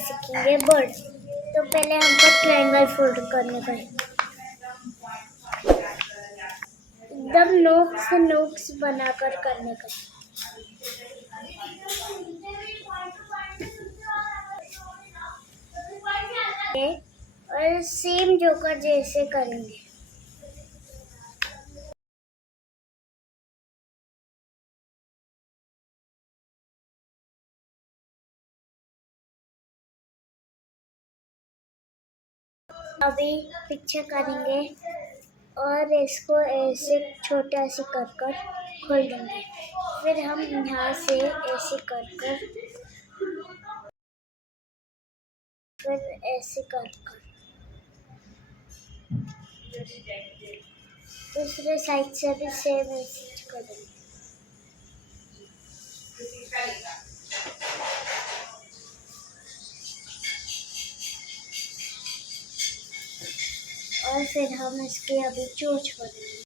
सीखेंगे बर्ड। तो पहले हमको ट्रायंगल फोल्ड करने का है, एकदम नोक्स बनाकर करने का है। और सेम जोकर जैसे करेंगे। अभी पीछे करेंगे और इसको ऐसे छोटा सी कर खोल देंगे। फिर हम यहाँ से ऐसे कर फिर ऐसे कर दूसरे साइड से भी सेम ऐसे कर देंगे। और फिर हम इसके अभी चोंच करेंगे।